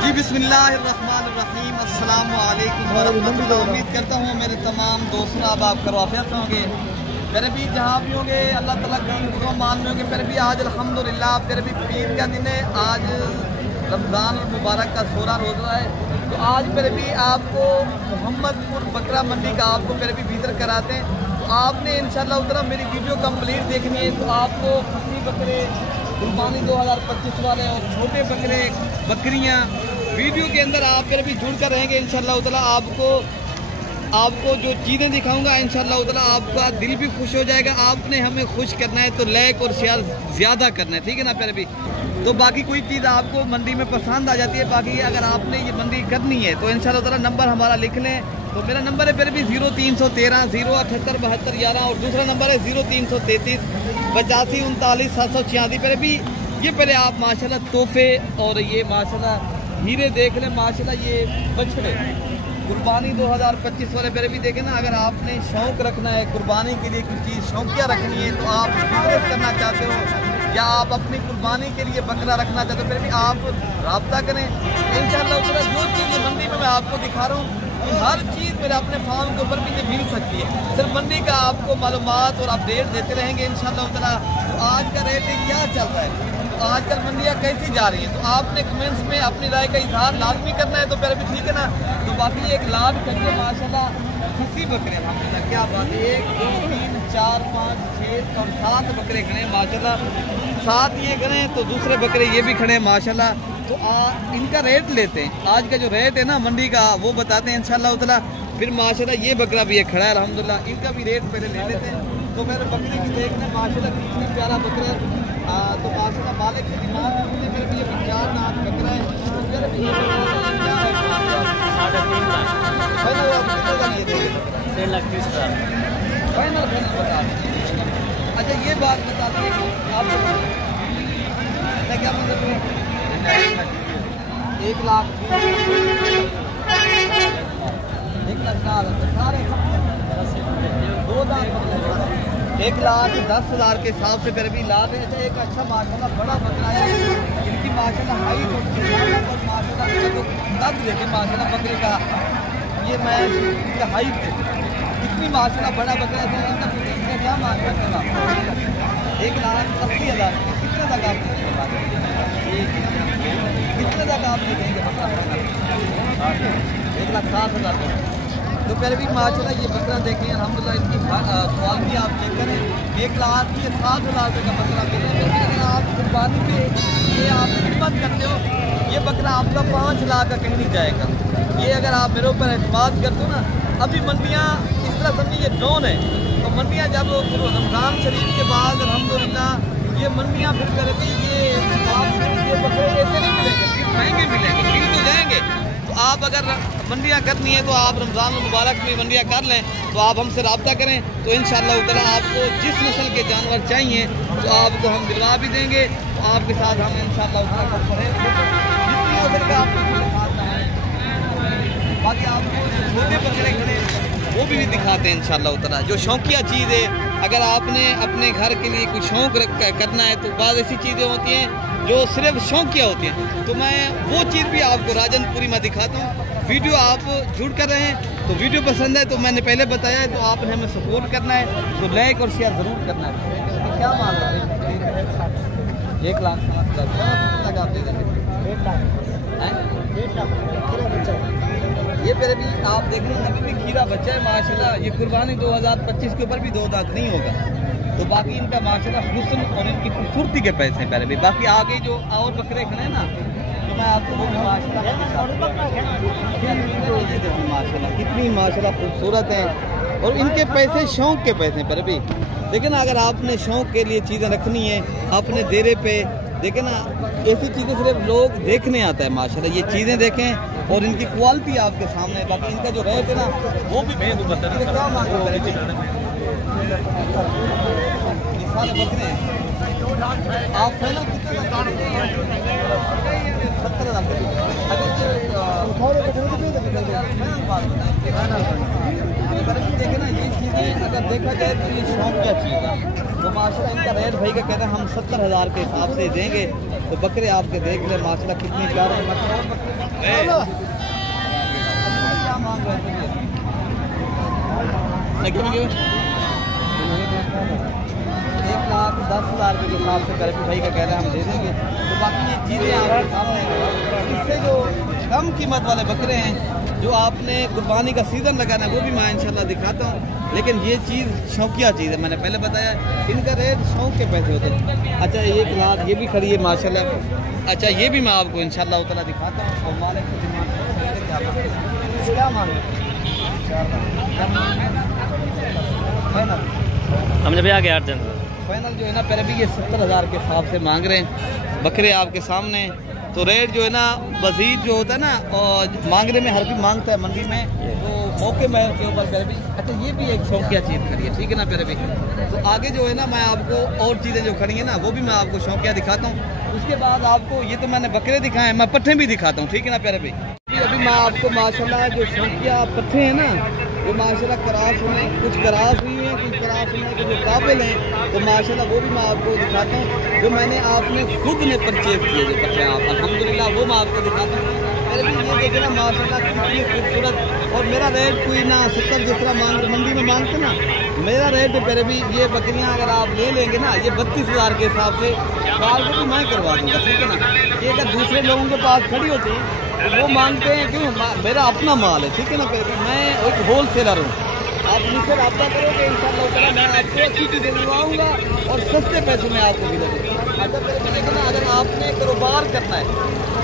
जी बिस्मिल्लाहिर्रहमानिर्रहीम, अस्सलामु अलैकुम वरहमतुल्लाह। उम्मीद करता हूँ मेरे तमाम दोस्तों आप खैरियत होंगे। मेरे भी जहाँ भी होंगे अल्लाह ताला का मान में होंगे। मेरे भी आज अल्हम्दुलिल्लाह मेरे भी पीर का दिन है। आज रमज़ान मुबारक का 16 रोज़ा है। तो आज मेरे भी आपको मोहम्मदपुर बकरा मंडी का आपको मेरे भी विजिट कराते हैं। तो आपने इंशाअल्लाह उतना मेरी वीडियो कंप्लीट देखनी है। तो आपको खसी बकरे कुर्बानी 2025 वाले और छोटे बकरे बकरियां वीडियो के अंदर आप मेरे भी जुड़ कर रहेंगे। इंशाअल्लाह ताला आपको जो चीज़ें दिखाऊंगा इंशाअल्लाह ताला आपका दिल भी खुश हो जाएगा। आपने हमें खुश करना है तो लाइक और शेयर ज़्यादा करना है, ठीक है ना प्यारे भी। तो बाकी कोई चीज़ आपको मंडी में पसंद आ जाती है, बाकी अगर आपने ये मंडी करनी है तो इंशाअल्लाह ताला नंबर हमारा लिख लें। तो मेरा नंबर है फिर भी 0313 078 72 11 और दूसरा नंबर है 0333 85 39 746। फिर भी ये पहले आप माशाल्लाह तोहफे और ये माशाल्लाह हीरे देख लें। माशाल्लाह ये बछड़े कुर्बानी 2025 वाले मेरे भी देखें ना। अगर आपने शौक़ रखना है कुर्बानी के लिए कुछ चीज़ शौकिया रखनी है, तो आप बिजनेस करना चाहते हो या आप अपनी कुर्बानी के लिए बकरा रखना चाहते हो, फिर भी आप रब्ता करें। इंशाअल्लाह जो चीज़ मंडी में मैं आपको दिखा रहा हूँ हर चीज़ मेरे अपने फार्म के ऊपर भी मिल सकती है। सिर्फ मंडी का आपको मालूमात और अपडेट देते रहेंगे इंशाअल्लाह ताला। तो आज का रेट क्या चल रहा है, तो आजकल मंडियाँ कैसी जा रही हैं, तो आपने कमेंट्स में अपनी राय का इजहार लाजमी करना है। तो फिर भी ठीक है ना। तो बाकी एक लाभ करके माशाल्लाह किसी बकरे अलहमदुलिल्लाह क्या बात है 1 2 3 4 5 6 और 7 बकरे खड़े हैं माशाल्लाह। 7 ये खड़े हैं तो दूसरे बकरे ये भी खड़े हैं माशाल्लाह। तो इनका रेट लेते हैं। आज का जो रेट है ना मंडी का वो बताते हैं इंशाअल्लाह ताला। फिर माशाल्लाह ये बकरा भी खड़ा है अल्हम्दुलिल्लाह, इनका भी रेट पहले ले लेते हैं। तो मेरे बकरे की देखना माशाल्लाह कितनी प्यारा बकरा है। तो माशाल्लाह मालिक की डिमांड मेरे भी 50 लाख बकरा है। तो मेरे भी 3.5 लाख फाइनल बता दें। अच्छा ये बात बता दें आप क्या मतलब 1 लाख 1,10,000 के हिसाब से फिर भी लाभ है। एक अच्छा माशाल्लाह बड़ा बकरा है। इनकी माशाल्लाह हाइट और माशाल्लाह देखें माशाल्लाह बकरे का ये मैं इनका हाइट कितनी माशाल्लाह बड़ा बकरा है। इनका क्या माशाल्लाह 1,80,000 कितने तक आप कितने तक आप देंगे बकरा 1,60,000। तो फिर भी माशाल्लाह ये बकरा देखें अल्हम्दुलिल्लाह इसकी क्वालिटी आप चेक करें। 1,60,000 रुपये का बकरा मिले। लेकिन अगर आप कुर्बानी पे ये आप हिम्मत करते हो ये बकरा आपका 5 लाख का कहीं नहीं जाएगा। ये अगर आप मेरे ऊपर एतमाद करते हो ना, अभी मंडियाँ इस तरह समझिए ये डाउन है। तो मंडियाँ जब रमज़ान शरीफ के बाद अल्हम्दुलिल्लाह ये मंडियाँ फिर करके ये बकरे ऐसे नहीं मिलेंगे, फिर महंगे मिलेंगे, फिर तो जाएंगे। तो आप अगर मंडियाँ करनी है तो आप रमज़ान मुबारक में मंडियाँ कर लें। तो आप हमसे रब्ता करें तो इंशाअल्लाह ताला आपको जिस नस्ल के जानवर चाहिए तो आपको हम दिलवा भी देंगे। तो आपके साथ हम इंशाअल्लाह ताला जितनी हो सके आपके साथ हैं। बाकी आपको छोटे बकरे खड़े वो भी दिखाते हैं इंशाअल्लाह ताला। जो शौकिया चीज़ है अगर आपने अपने घर के लिए कुछ शौक़ करना है तो बाद ऐसी चीज़ें होती हैं जो सिर्फ शौकिया होती हैं। तो मैं वो चीज़ भी आपको राजनपुरी में दिखाता हूँ। वीडियो आप जुड़ कर रहे हैं तो वीडियो पसंद है तो मैंने पहले बताया है तो आपने हमें सपोर्ट करना है तो लाइक और शेयर ज़रूर करना है। तो क्या मान रहे हैं 1 लाख तक आप दे देंगे 1.5 लाख। ये फिर भी आप देख रहे हैं अभी भी खीरा बच्चा है माशाल्लाह। ये कुर्बानी 2025 के ऊपर भी 2 दांत नहीं होगा। तो बाकी इनका माशाल्लाह हुस्न और इनकी खूबसूरती के पैसे हैं पहले भी। बाकी आगे जो और बकरे खड़े हैं ना तो मैं आपको माशाल्लाह कितनी माशाल्लाह खूबसूरत हैं और इनके पैसे शौक़ के पैसे पर भी। देखिए ना अगर आपने शौक़ के लिए चीज़ें रखनी है अपने डेरे पे देखें ना ऐसी चीज़ें सिर्फ लोग देखने आता है माशाल्लाह। ये चीज़ें देखें और इनकी क्वालिटी आपके सामने। बाकी इनका जो रेट है ना वो भी बेहद बता क्या मांग रहे हैं सारे बकरे आप फाइनल कितने 70,000 देखे ना ये चीज़ें अगर देखा जाए तो ये शौक क्या चीज़ है। तो माशाल्लाह इनका रेट भाई का कहते हैं हम 70,000 के हिसाब से देंगे। तो बकरे आपके देख लें माशाल्लाह कितनी प्यारे क्या मांग रहे थे? 1,10,000 रुपये के हिसाब से कर भाई का कह रहे हैं हम दे देंगे। तो बाकी ये चीज़ें आपके सामने, इससे जो कम कीमत वाले बकरे हैं जो आपने कुर्बानी का सीज़न लगाना है वो भी मैं इंशाल्लाह दिखाता हूँ। लेकिन ये चीज़ शौकिया चीज़ है, मैंने पहले बताया इनका रेट शौक के पैसे होते हैं। अच्छा एक लाख ये भी खड़ी है माशाल्लाह। अच्छा ये भी मैं आपको इंशाल्लाह उतना दिखाता हूँ। और मालिक की डिमांड क्या मांगे? हमने भी आ गया 8 दिन फाइनल जो है ना पहले भी ये 70,000 के हिसाब से मांग रहे हैं बकरे आपके सामने। तो रेट जो है ना वजीद जो होता है ना और मांगने में हर कोई मांगता है मंडी में, तो मौके में के ऊपर पहले भी। अच्छा ये भी एक शौकिया चीज़ खड़ी है, ठीक है ना पहले भी। तो आगे जो है ना मैं आपको और चीज़ें जो खड़ी है ना वो भी मैं आपको शौकिया दिखाता हूँ। उसके बाद आपको ये तो मैंने बकरे दिखाए, मैं पट्ठे भी दिखाता हूँ, ठीक है ना पहले भी। अभी मैं आपको माशाल्लाह जो शौकिया पट्ठे हैं ना वो माशाल्लाह करास हुए, कुछ करास हुई हैं, कुछ करास हुई हैं, कुछ काबिल हैं, तो माशाल्लाह वो भी मैं आपको दिखाता हूँ जो मैंने आपने खुद ने परचेज किए जो पट्टे आप अल्हम्दुलिल्लाह वो मैं आपको दिखाता हूँ। मेरे भी ये देखे ना माशाल्लाह कितनी खूबसूरत। और मेरा रेट कोई ना 70 जिस तरह मांग मंडी में मांगते ना, मेरा रेट मेरे भी ये बकरियाँ अगर आप ले लेंगे ना ये 32,000 के हिसाब से बाल को भी मैं करवा दूँगा, ठीक है ना। ये अगर दूसरे लोगों के पास खड़ी होती है वो मांगते हैं क्यों, मेरा अपना माल है, ठीक है ना। मैं एक होल सेलर हूँ, आप मुझसे रब्ता करोगे इंशाल्लाह ताला मैं आपको अच्छी चीज़ें दिलवाऊँगा और सस्ते पैसे में आपको भी लगेगा। अच्छा मेरे ना अगर आपने कारोबार करना है,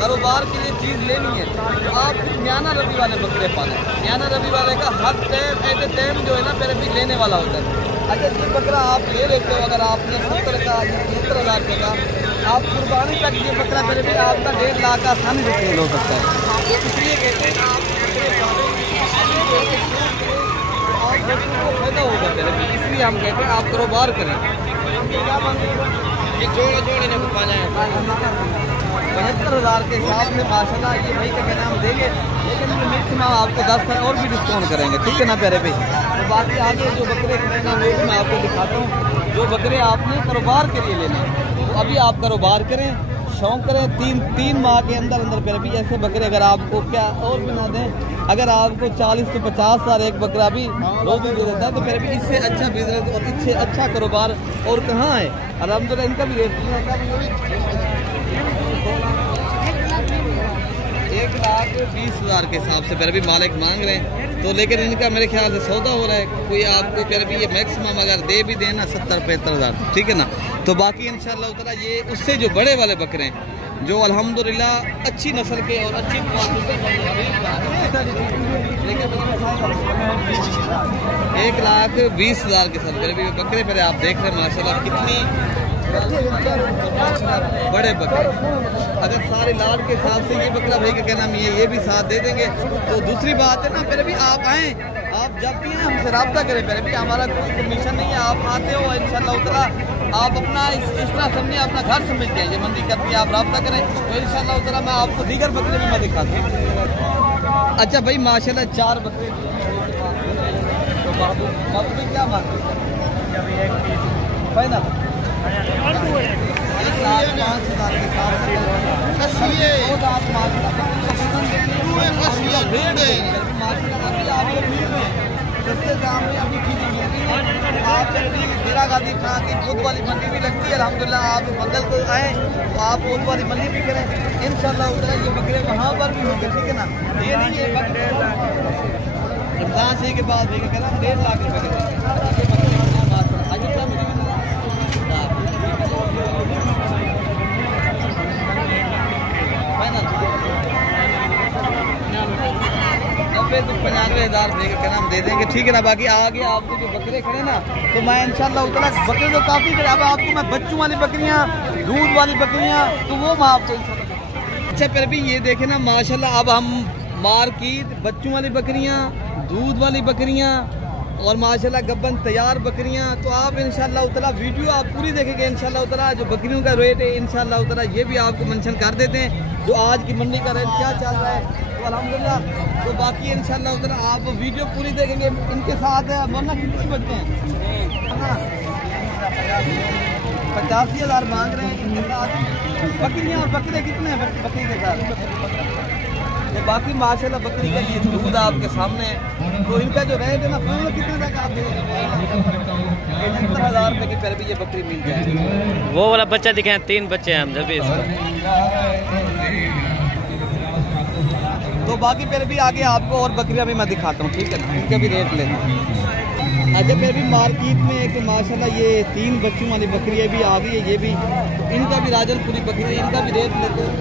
कारोबार के लिए चीज़ लेनी है तो आप म्याना रवि वाले बकरे पालें। म्याना रवि वाले का हर टाइम एट ए टाइम जो है ना मेरे भी लेने वाला होता है। अच्छा ये बकरा आप ले लेते हो अगर आपने 70 का या 70,000 रुपये का, आप कुर्बानी तक ये बकरा मेरे भी आपका 1.5 लाख का आसानी से सेल हो सकता है। तो इसलिए कहते हैं आप बच्चों को फायदा होगा मेरे भी, इसलिए हम कहते हैं आप कारोबार करें। क्या मांगेगा? 75,000 के हिसाब से माशाल्लाह ये भाई का कहना हम देंगे, लेकिन मैक्सिमम आपको 10 और भी डिस्काउंट करेंगे, ठीक है ना प्यारे भाई। तो बाकी आगे जो बकरे खड़े ना वो भी मैं आपको दिखाता हूँ जो बकरे आपने कारोबार के लिए लेने हैं। तो अभी आप कारोबार करें, शौक करें, 3 माह के अंदर अंदर प्यारे भी ऐसे बकरे अगर आपको क्या और भी ना दें, अगर आपको 40 से 50,000 एक बकरा भी रोज दे देता है तो मेरे भी इससे अच्छा बिजनेस और इससे अच्छा कारोबार और कहाँ है। अल्हम्दुलिल्लाह इनका भी रेट 1,20,000 के हिसाब से मेरे भी मालिक मांग रहे हैं। तो लेकिन इनका मेरे ख्याल से सौदा हो रहा है, कोई आपको मेरे भी ये मैक्सिमम अगर दे भी देना 70-75,000, ठीक है ना। तो बाकी इंशाल्लाह ताला ये उससे जो बड़े वाले बकरे हैं जो अल्हम्दुलिल्लाह अच्छी नस्ल के और अच्छी क्वालिटी के 1,20,000 के साथ मेरे भी बकरे मेरे आप देख रहे हैं माशाल्लाह कितनी बड़े बकरे। अगर सारे लाड के हिसाब से ये बकरा भाई का कहना हम ये भी साथ दे देंगे। तो दूसरी बात है ना मेरे भी आप आएँ, आप जब भी आएँ हमसे रब्ता करें, मेरे भी हमारा कोई कमीशन नहीं है। आप आते हो इंशाल्लाह ताला आप अपना इस तरह समझे अपना घर समझ के ये मंडी करती है, आप रब्ता करें तो इंशाल्लाह ताला मैं आपको दीगर बकरे भी मैं दिखाता हूँ। अच्छा भाई माशाल्लाह 4 बकरे तो बाबू भी क्या मांगते हैं फाइनल 1,05,000 के साथ सस्ते दाम में अभी चीज़ें मिलती हैं। आप मेरा गादी खां की दूध वाली मंडी भी लगती है अल्हम्दुलिल्लाह। आप मंगल को आएँ तो आप दूध वाली मंडी भी करें इंशाल्लाह उधर ये बकरे वहाँ पर भी होंगे, ठीक है ना। ये नहीं है रमज़ान से के बाद भी करें 1.5 लाख रुपये के तो 95,000 रुपये का नाम दे देंगे, ठीक है ना। बाकी आगे आपके जो बकरे खड़े ना तो मैं इंशाल्लाह उतना बकरे तो काफ़ी खड़े, अब आपको मैं बच्चों वाली बकरियाँ दूध वाली बकरियाँ तो वो मैं आपको अच्छा फिर भी ये देखें ना माशाल्लाह। अब हम मार्केट बच्चों वाली बकरियाँ, दूध वाली बकरियाँ और माशाल्लाह गब्बन तैयार बकरियाँ, तो आप इंशाल्लाह ताला वीडियो आप पूरी देखेंगे इंशाल्लाह ताला। जो बकरियों का रेट है इंशाल्लाह ताला ये भी आपको मेंशन कर देते हैं जो आज की मंडी का रेट क्या चल रहा है तो अल्हम्दुलिल्लाह। तो बाकी इंशाल्लाह ताला आप वीडियो पूरी देखेंगे। इनके साथ वरना कितनी बच्चे हैं 85,000 मांग रहे हैं इनके साथ बकरियाँ। और बकरे कितने हैं बकरी के साथ बाकी माशाल्लाह बकरी का ये दूध आपके सामने है। तो इनका जो रेट है ना फाइनल कितने तक आप देंगे? 75,000 रुपये की फिर भी ये बकरी मिल जाएगी। वो वाला बच्चा दिखाएं, 3 बच्चे हैं हम जब भी इसको। तो बाकी फिर भी आगे आपको और बकरियां भी मैं दिखाता हूँ, ठीक है ना, इनका भी रेट लेना। अच्छा फिर भी मार्केट में एक माशाल्लाह ये 3 बच्चों वाली बकरियाँ भी आ गई है, ये भी इनका भी राजनपुरी बकरी है, इनका भी रेट लेते हैं।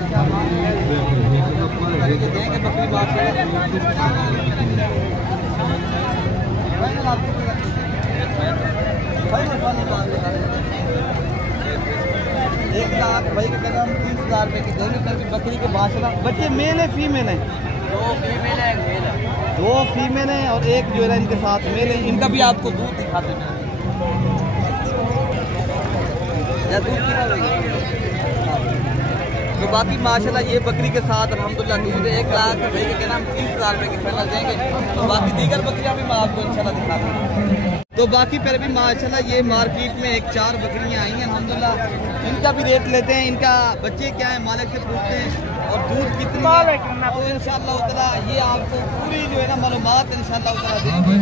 देंगे बकरी बात 1 लाख भाई का कदम 30,000 रुपये की देंगे। फिर भी बकरी के माशाल्लाह बच्चे मेल है फीमेल है? 2 फीमेल है, 1 मेल है। 2 फीमेल हैं और 1 जो है ना इनके साथ मेल है। इनका भी आपको दूध दिखाते हैं। तो बाकी माशाल्लाह ये बकरी के साथ अल्हम्दुलिल्लाह दूध 1 लाख भाई के नाम 30,000 रुपये की फाइनल देंगे। तो बाकी दीगर बकरियां भी मैं आपको इंशाल्लाह दिखाता हूँ। तो बाकी फिर भी माशाल्लाह ये मार्केट में 4 बकरियां आई हैं अल्हम्दुलिल्लाह। इनका भी रेट लेते हैं, इनका बच्चे क्या है मालिक से पूछते हैं और दूध कितनी है। तो इंशाल्लाह ताला ये आपको पूरी जो है ना मालूमात इंशाल्लाह ताला देंगे।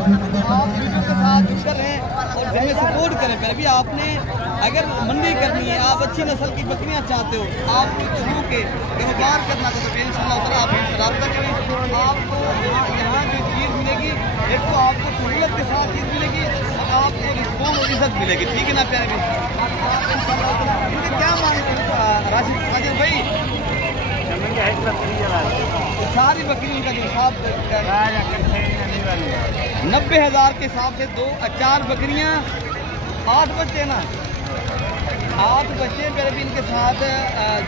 आप वीडियो के साथ जुड़ रहें और हमें सपोर्ट करें। फिर भी आपने अगर मंडी करनी है, आप अच्छी नस्ल की बकरियां चाहते हो, आप शुरू के कारोबार करना चाहते हो, इंशाल्लाह ताला आप हमसे रब्ता करें। आपको यहाँ जो चीज़ मिलेगी, एक तो आपको सहूलत के साथ चीज़ मिलेगी और आपको रिस्पॉन्स और इज्जत मिलेगी, ठीक है ना प्यारे भाई? क्या मांगे राशिद साजिद भाई? सारी बकरी का जो हिसाब 90,000 के हिसाब से 4 बकरियां 8 बच्चे ना 8 बच्चे मेरे भी इनके साथ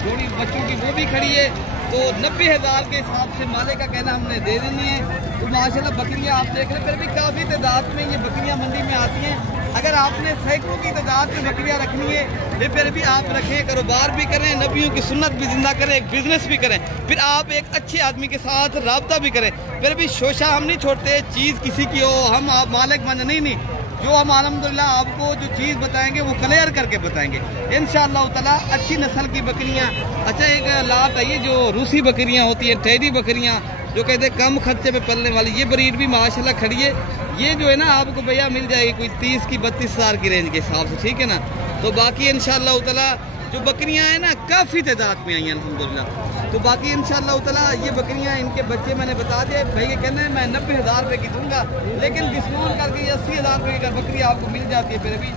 जोड़ी बच्चों की वो भी खड़ी है। तो 90,000 के हिसाब से मालिक का कहना हमने दे देनी है। तो माशाल्लाह बकरियां आप देख रहे हैं, फिर भी काफ़ी तादाद में ये बकरियां मंडी में आती हैं। अगर आपने सैकड़ों की तादाद में बकरियां रखनी है, ये फिर भी आप रखें, कारोबार भी करें, नबियों की सुन्नत भी जिंदा करें, एक बिजनेस भी करें, फिर आप एक अच्छे आदमी के साथ रब्ता भी करें। फिर भी शोशा हम नहीं छोड़ते, चीज़ किसी की हो हम आप मालिक मान नहीं, जो हम अल्हम्दुलिल्लाह आपको जो चीज़ बताएंगे वो क्लियर करके बताएंगे इंशाअल्लाह ताला। अच्छी नस्ल की बकरियां, अच्छा एक लाट है ये जो रूसी बकरियां होती हैं, टेडी बकरियां जो कहते हैं कम खर्चे में पलने वाली, ये ब्रीड भी माशाल्लाह खड़ी है। ये जो है ना आपको भैया मिल जाएगी कोई 30 की 32,000 की रेंज के हिसाब से, ठीक है ना। तो बाकी इंशाअल्लाह ताला जो बकरियां हैं ना काफ़ी तादाद में आई हैं अल्हम्दुलिल्लाह। तो बाकी इंशाअल्लाह ताला ये बकरियां इनके बच्चे मैंने बता दिए भाई के कहने मैं 90,000 रुपये की दूंगा, लेकिन डिस्काउंट करके 80,000 रुपये की बकरी आपको मिल जाती है। फिर भी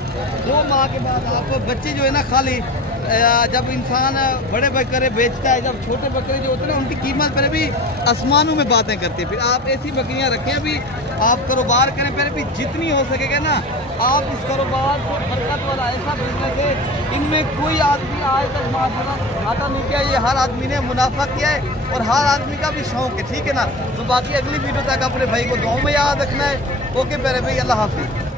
2 माह के बाद आपको बच्चे जो है ना खाली जब इंसान बड़े बकरे बेचता है, जब छोटे बकरे जो होते हैं ना उनकी कीमत पर भी आसमानों में बातें करती है। फिर आप ऐसी बकरियां रखें, अभी आप कारोबार करें, फिर भी जितनी हो सकेगा ना आप इस कारोबार को बरकत वाला ऐसा बिजनेस है, इनमें कोई आदमी आज तक माशाल्लाह घाटा नहीं किया। ये हर आदमी ने मुनाफा किया है और हर आदमी का भी शौक है, ठीक है ना। तो बाकी अगली वीडियो तक अपने भाई को दुआ में याद रखना है। ओके प्यारे भाई, अल्लाह हाफिज़।